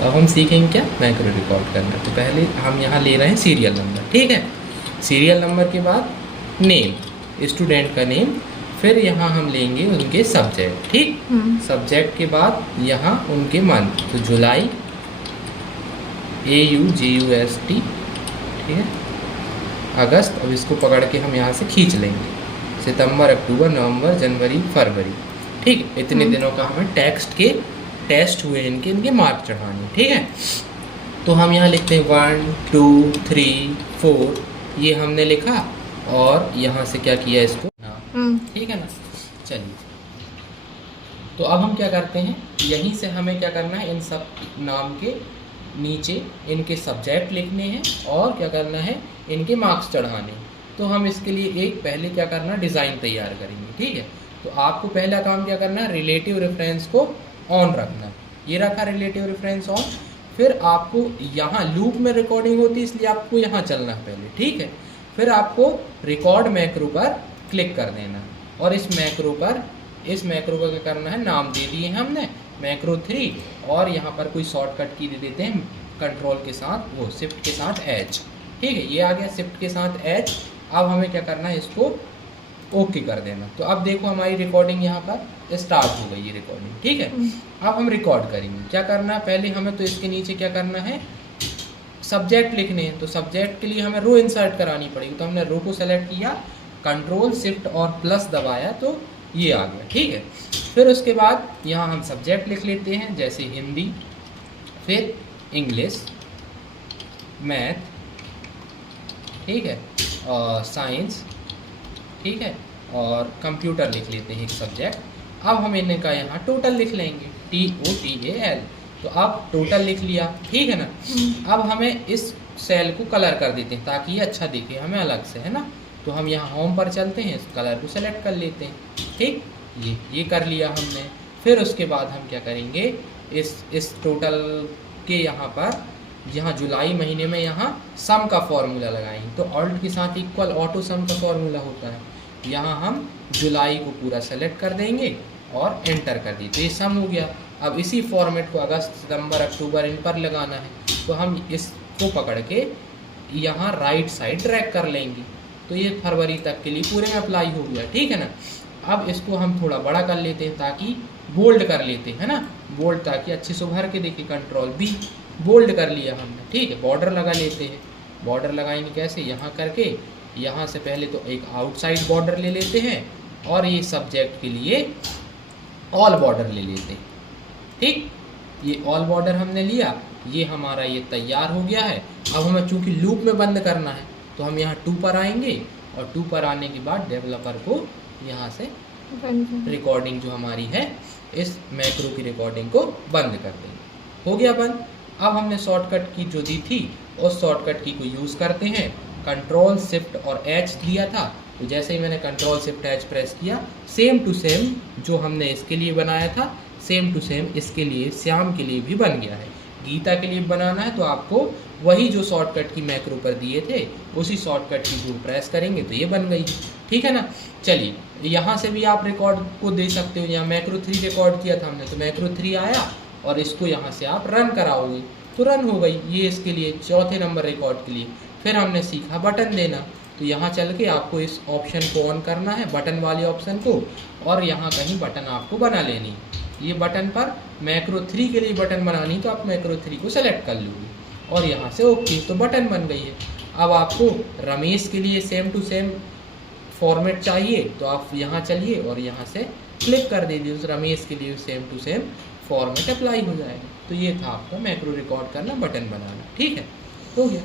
तो अब हम सीखेंगे क्या, मैक्रो रिकॉर्ड करना। तो पहले हम यहाँ ले रहे हैं सीरियल नंबर, ठीक है। सीरियल नंबर के बाद नेम, स्टूडेंट का नेम, फिर यहाँ हम लेंगे उनके सब्जेक्ट, ठीक। सब्जेक्ट के बाद यहाँ उनके मंथ, तो जुलाई AUGUST, ठीक है। अगस्त, अब इसको पकड़ के हम यहाँ से खींच लेंगे, सितंबर, अक्टूबर, नवंबर, जनवरी, फरवरी, ठीक। इतने दिनों का हमें टेस्ट हुए इनके मार्क चढ़ाने, ठीक है। तो हम यहाँ लिखते हैं 1 2 3 4, ये हमने लिखा और यहाँ से क्या किया इसको, ठीक है ना। चलिए, तो अब हम क्या करते हैं, यहीं से हमें क्या करना है, इन सब नाम के नीचे इनके सब्जेक्ट लिखने हैं और क्या करना है, इनके मार्क्स चढ़ाने। तो हम इसके लिए एक पहले क्या करना, डिज़ाइन तैयार करेंगे, ठीक है। तो आपको पहला काम क्या करना है, रिलेटिव रेफरेंस को ऑन रखना। ये रखा रिलेटिव रेफरेंस ऑन, फिर आपको यहाँ लूप में रिकॉर्डिंग होती है इसलिए आपको यहाँ चलना है पहले, ठीक है। फिर आपको रिकॉर्ड मैक्रो पर क्लिक कर देना और इस मैक्रो का क्या करना है, नाम दे दिए हमने मैक्रो 3, और यहाँ पर कोई शॉर्टकट की दे देते हैं कंट्रोल के साथ, वो शिफ्ट के साथ H, ठीक है। ये आ गया शिफ्ट के साथ H। अब हमें क्या करना है, इसको ओके कर देना। तो अब देखो हमारी रिकॉर्डिंग यहाँ पर स्टार्ट हो गई, ये रिकॉर्डिंग, ठीक है। अब हम रिकॉर्ड करेंगे, क्या करना है, पहले हमें तो इसके नीचे क्या करना है, सब्जेक्ट लिखने हैं। तो सब्जेक्ट के लिए हमें रो इंसर्ट करानी पड़ेगी, तो हमने रो को सेलेक्ट किया, कंट्रोल शिफ्ट और प्लस दबाया तो ये आ गया, ठीक है। फिर उसके बाद यहाँ हम सब्जेक्ट लिख लेते हैं, जैसे हिंदी, फिर इंग्लिश, मैथ, ठीक है, और साइंस, ठीक है, और कंप्यूटर लिख लेते हैं एक सब्जेक्ट। अब हम इनका यहाँ टोटल लिख लेंगे, TOTAL। तो अब टोटल लिख लिया, ठीक है ना। अब हमें इस सेल को कलर कर देते हैं ताकि ये अच्छा दिखे हमें अलग से, है ना। तो हम यहाँ होम पर चलते हैं, इस कलर को सेलेक्ट कर लेते हैं, ठीक। ये कर लिया हमने। फिर उसके बाद हम क्या करेंगे, इस टोटल के यहाँ पर, यहाँ जुलाई महीने में यहाँ सम का फॉर्मूला लगाएंगे। तो ऑल्ट के साथ इक्वल ऑटो सम का फॉर्मूला होता है। यहाँ हम जुलाई को पूरा सेलेक्ट कर देंगे और एंटर कर दिए, तो ये सम हो गया। अब इसी फॉर्मेट को अगस्त, सितंबर, अक्टूबर इन पर लगाना है, तो हम इसको पकड़ के यहाँ राइट साइड ड्रैग कर लेंगे, तो ये फरवरी तक के लिए पूरे में अप्लाई हो गया, ठीक है ना। अब इसको हम थोड़ा बड़ा कर लेते हैं, ताकि बोल्ड कर लेते हैं ना, बोल्ड, ताकि अच्छे से उभर के देखिए, कंट्रोल B, बोल्ड कर लिया हमने, ठीक है। बॉर्डर लगा लेते हैं, बॉर्डर लगाएंगे कैसे, यहाँ करके, यहाँ से पहले तो एक आउटसाइड बॉर्डर ले लेते हैं और ये सब्जेक्ट के लिए ऑल बॉर्डर ले लेते हैं, ठीक। ये ऑल बॉर्डर हमने लिया, ये हमारा ये तैयार हो गया है। अब हमें चूँकि लूप में बंद करना है, तो हम यहाँ 2 पर आएंगे और 2 पर आने के बाद डेवलपर को यहाँ से रिकॉर्डिंग जो हमारी है, इस मैक्रो की रिकॉर्डिंग को बंद कर देंगे, हो गया बंद। अब हमने शॉर्टकट की जो दी थी, उस शॉर्टकट की को यूज़ करते हैं, कंट्रोल शिफ्ट और H दिया था, तो जैसे ही मैंने कंट्रोल शिफ्ट H प्रेस किया, सेम टू सेम जो हमने इसके लिए बनाया था, सेम टू सेम इसके लिए, श्याम के लिए भी बन गया है। गीता के लिए बनाना है तो आपको वही जो शॉर्टकट की मैक्रो पर दिए थे, उसी शॉर्टकट की जो प्रेस करेंगे तो ये बन गई, ठीक है ना। चलिए, यहाँ से भी आप रिकॉर्ड को दे सकते हो, यहाँ मैक्रो 3 रिकॉर्ड किया था हमने, तो मैक्रो 3 आया और इसको यहाँ से आप रन कराओगे तो रन हो गई, ये इसके लिए चौथे नंबर रिकॉर्ड के लिए। फिर हमने सीखा बटन देना, तो यहाँ चल के आपको इस ऑप्शन को ऑन करना है, बटन वाले ऑप्शन को, और यहाँ कहीं बटन आपको बना लेनी। ये बटन पर मैक्रो 3 के लिए बटन बनानी, तो आप मैक्रो 3 को सेलेक्ट कर लोगे और यहाँ से ओके, तो बटन बन गई है। अब आपको रमेश के लिए सेम टू सेम फॉर्मेट चाहिए, तो आप यहाँ चलिए और यहाँ से क्लिक कर दीजिए, उस रमेश के लिए same to same format apply हो जाएगा। तो ये था आपका मैक्रो रिकॉर्ड करना, बटन बनाना, ठीक है, हो गया।